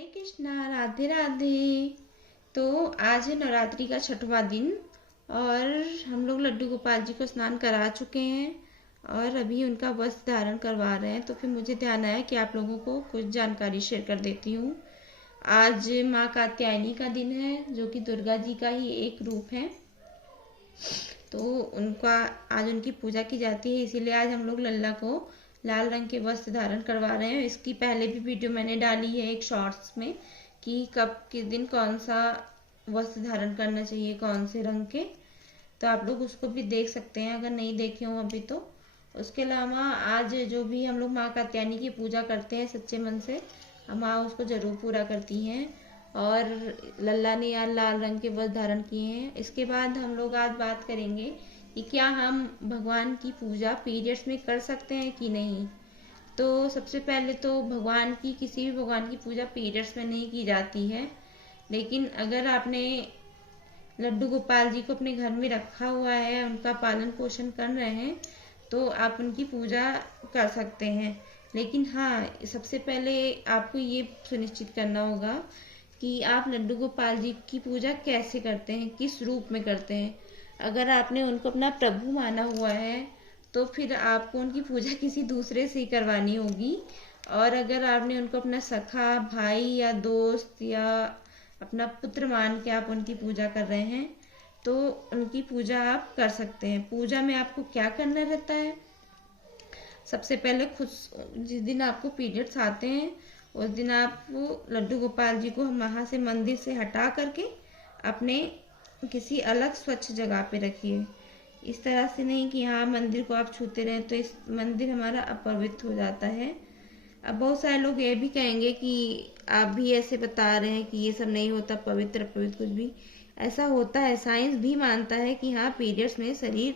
हरे कृष्णा, राधे राधे। तो आज है नवरात्रि का छठवां दिन और हम लोग लड्डू गोपाल जी को स्नान करा चुके हैं और अभी उनका वस्त्र धारण करवा रहे हैं। तो फिर मुझे ध्यान आया कि आप लोगों को कुछ जानकारी शेयर कर देती हूँ। आज माँ कात्यायनी का दिन है, जो कि दुर्गा जी का ही एक रूप है। तो उनका आज उनकी पूजा की जाती है, इसीलिए आज हम लोग लल्ला को लाल रंग के वस्त्र धारण करवा रहे हैं। इसकी पहले भी वीडियो मैंने डाली है एक शॉर्ट्स में कि कब किस दिन कौन सा वस्त्र धारण करना चाहिए, कौन से रंग के। तो आप लोग उसको भी देख सकते हैं अगर नहीं देखे हो अभी तो। उसके अलावा आज जो भी हम लोग माँ कात्यायनी की पूजा करते हैं सच्चे मन से, माँ उसको जरूर पूरा करती हैं। और लल्ला ने यार लाल रंग के वस्त्र धारण किए हैं। इसके बाद हम लोग आज बात करेंगे कि क्या हम भगवान की पूजा पीरियड्स में कर सकते हैं कि नहीं। तो सबसे पहले तो किसी भी भगवान की पूजा पीरियड्स में नहीं की जाती है। लेकिन अगर आपने लड्डू गोपाल जी को अपने घर में रखा हुआ है, उनका पालन पोषण कर रहे हैं, तो आप उनकी पूजा कर सकते हैं। लेकिन हाँ, सबसे पहले आपको ये सुनिश्चित करना होगा कि आप लड्डू गोपाल जी की पूजा कैसे करते हैं, किस रूप में करते हैं। अगर आपने उनको अपना प्रभु माना हुआ है तो फिर आपको उनकी पूजा किसी दूसरे से ही करवानी होगी। और अगर आपने उनको अपना सखा, भाई या दोस्त या अपना पुत्र मान के आप उनकी पूजा कर रहे हैं, तो उनकी पूजा आप कर सकते हैं। पूजा में आपको क्या करना रहता है, सबसे पहले खुद जिस दिन आपको पीरियड्स आते हैं उस दिन आप वो लड्डू गोपाल जी को वहाँ से मंदिर से हटा करके अपने किसी अलग स्वच्छ जगह पे रखिए। इस तरह से नहीं कि हाँ मंदिर को आप छूते रहें, तो इस मंदिर हमारा अपवित्र हो जाता है। अब बहुत सारे लोग ये भी कहेंगे कि आप भी ऐसे बता रहे हैं कि ये सब नहीं होता, पवित्र अपवित्र कुछ भी ऐसा होता है। साइंस भी मानता है कि हाँ पीरियड्स में शरीर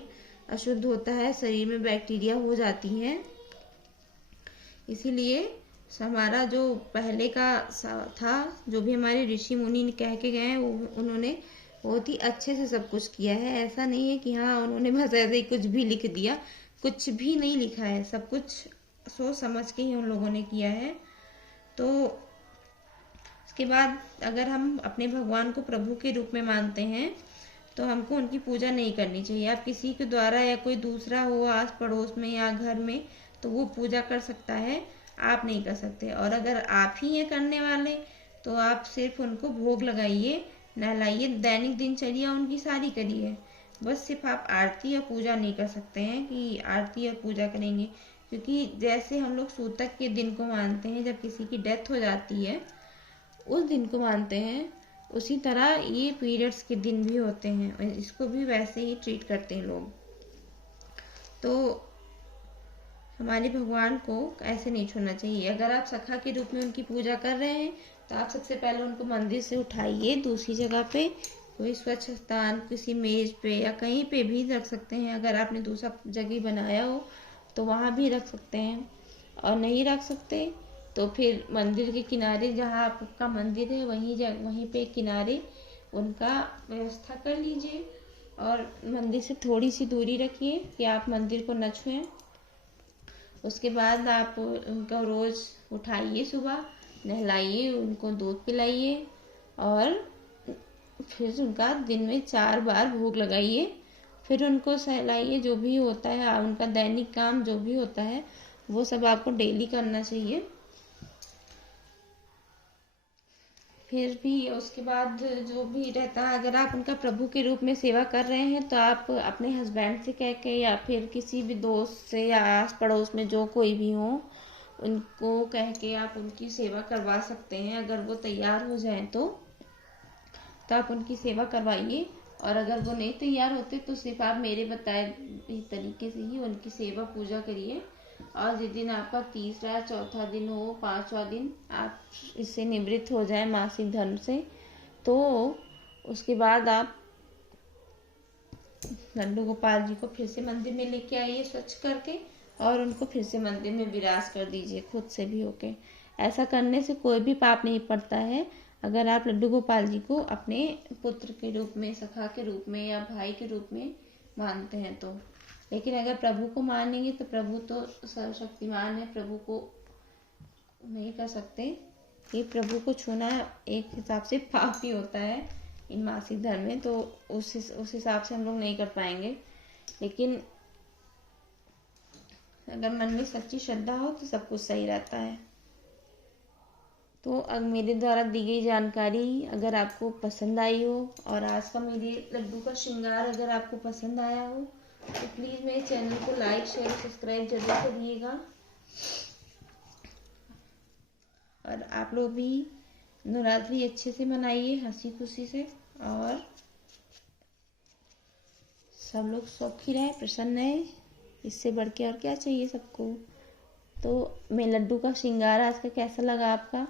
अशुद्ध होता है, शरीर में बैक्टीरिया हो जाती हैं। इसीलिए हमारा जो पहले का था, जो भी हमारे ऋषि मुनि कह के गए हैं, उन्होंने बहुत ही अच्छे से सब कुछ किया है। ऐसा नहीं है कि हाँ उन्होंने बस ऐसे ही कुछ भी लिख दिया, कुछ भी नहीं लिखा है। सब कुछ सोच समझ के ही उन लोगों ने किया है। तो इसके बाद अगर हम अपने भगवान को प्रभु के रूप में मानते हैं तो हमको उनकी पूजा नहीं करनी चाहिए। आप किसी के द्वारा या कोई दूसरा हो आस पड़ोस में या घर में, तो वो पूजा कर सकता है, आप नहीं कर सकते। और अगर आप ही हैं करने वाले तो आप सिर्फ उनको भोग लगाइए, नहलाइए, दैनिक दिनचर्या उनकी सारी करिए। बस सिर्फ आप आरती या पूजा नहीं कर सकते हैं कि आरती और पूजा करेंगे। क्योंकि जैसे हम लोग सूतक के दिन को मानते हैं, जब किसी की डेथ हो जाती है उस दिन को मानते हैं, उसी तरह ये पीरियड्स के दिन भी होते हैं, इसको भी वैसे ही ट्रीट करते हैं लोग। तो हमारे भगवान को ऐसे नहीं छोड़ना चाहिए। अगर आप सखा के रूप में उनकी पूजा कर रहे हैं तो आप सबसे पहले उनको मंदिर से उठाइए, दूसरी जगह पे कोई स्वच्छ स्थान, किसी मेज पे या कहीं पे भी रख सकते हैं। अगर आपने दूसरा जगह बनाया हो तो वहाँ भी रख सकते हैं, और नहीं रख सकते तो फिर मंदिर के किनारे, जहाँ आपका मंदिर है वहीं पे किनारे उनका व्यवस्था कर लीजिए। और मंदिर से थोड़ी सी दूरी रखिए कि आप मंदिर को न छुएं। उसके बाद आप उनको रोज उठाइए, सुबह नहलाइए, उनको दूध पिलाइए और फिर उनका दिन में 4 बार भोग लगाइए। फिर उनको सहलाइए। जो भी होता है उनका दैनिक काम जो भी होता है वो सब आपको डेली करना चाहिए। फिर भी उसके बाद जो भी रहता है, अगर आप उनका प्रभु के रूप में सेवा कर रहे हैं तो आप अपने हस्बैंड से कह के या फिर किसी भी दोस्त से या आस पड़ोस में जो कोई भी हो उनको कह के आप उनकी सेवा करवा सकते हैं। अगर वो तैयार हो जाए तो आप उनकी सेवा करवाइए। और अगर वो नहीं तैयार होते तो सिर्फ आप मेरे बताए तरीके से ही उनकी सेवा पूजा करिए। और जिस दिन आपका तीसरा चौथा दिन हो, 5वां दिन आप इससे निवृत्त हो जाए मासिक धर्म से, तो उसके बाद आप लड्डू गोपाल जी को फिर से मंदिर में लेके आइए स्वच्छ करके, और उनको फिर से मंदिर में विराज कर दीजिए खुद से भी होके। ऐसा करने से कोई भी पाप नहीं पड़ता है अगर आप लड्डू गोपाल जी को अपने पुत्र के रूप में, सखा के रूप में या भाई के रूप में मानते हैं तो। लेकिन अगर प्रभु को मानेंगे तो प्रभु तो सर्वशक्तिमान है, प्रभु को नहीं कर सकते। ये प्रभु को छूना एक हिसाब से पाप ही होता है इन मासिक धर्म में, तो उस हिसाब से हम लोग नहीं कर पाएंगे। लेकिन अगर मन में सच्ची श्रद्धा हो तो सब कुछ सही रहता है। तो अब मेरे द्वारा दी गई जानकारी अगर आपको पसंद आई हो और आज का मेरे लड्डू का श्रृंगार अगर आपको पसंद आया हो तो प्लीज़ मेरे चैनल को लाइक शेयर सब्सक्राइब जरूर करिएगा। और आप लोग भी नवरात्रि अच्छे से मनाइए, हंसी खुशी से, और सब लोग सुखी रहे, प्रसन्न रहे। इससे बढ़ के और क्या चाहिए सबको। तो मैं लड्डू का श्रृंगार आज का कैसा लगा आपका?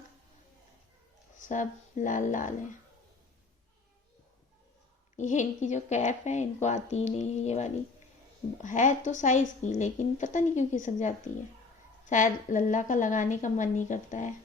सब लाल लाल है। ये इनकी जो कैप है इनको आती ही नहीं है, ये वाली है तो साइज की, लेकिन पता नहीं क्यों खिसक जाती है। शायद लल्ला का लगाने का मन नहीं करता है।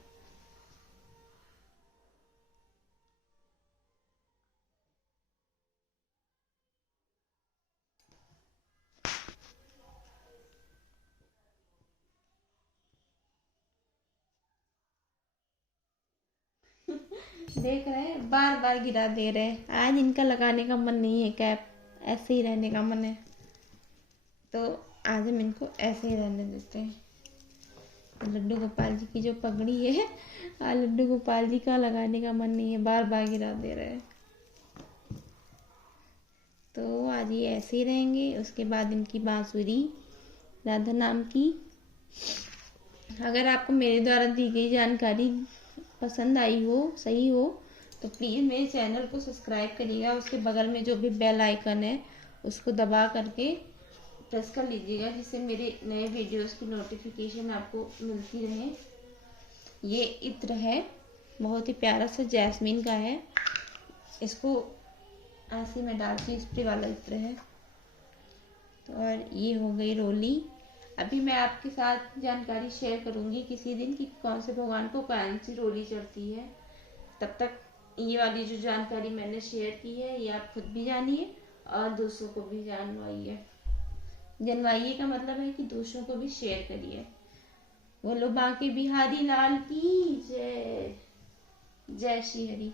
देख रहे हैं, बार बार गिरा दे रहे हैं। आज इनका लगाने का मन नहीं है कैप, ऐसे ही रहने का मन है, तो आज हम इनको ऐसे ही रहने देते हैं। लड्डू गोपाल जी की जो पगड़ी है, आज लड्डू गोपाल जी का लगाने का मन नहीं है, बार बार गिरा दे रहे हैं। तो आज ये ऐसे ही रहेंगे। उसके बाद इनकी बांसुरी राधा नाम की। अगर आपको मेरे द्वारा दी गई जानकारी पसंद आई हो, सही हो, तो प्लीज़ मेरे चैनल को सब्सक्राइब करिएगा। उसके बगल में जो भी बेल आइकन है उसको दबा करके प्रेस कर लीजिएगा, जिससे मेरे नए वीडियोस की नोटिफिकेशन आपको मिलती रहे। ये इत्र है, बहुत ही प्यारा सा जैस्मीन का है। इसको ऐसे में डालती स्प्रे वाला इत्र है। तो और ये हो गई रोली। अभी मैं आपके साथ जानकारी शेयर करूंगी किसी दिन कि कौन से भगवान को कौन सी रोली चढ़ती है। तब तक ये वाली जो जानकारी मैंने शेयर की है ये आप खुद भी जानिए और दूसरों को भी जानवाइए। जनवाइए का मतलब है कि दूसरों को भी शेयर करिए। बोलो बांके बिहारी लाल की जय। जय श्री हरि।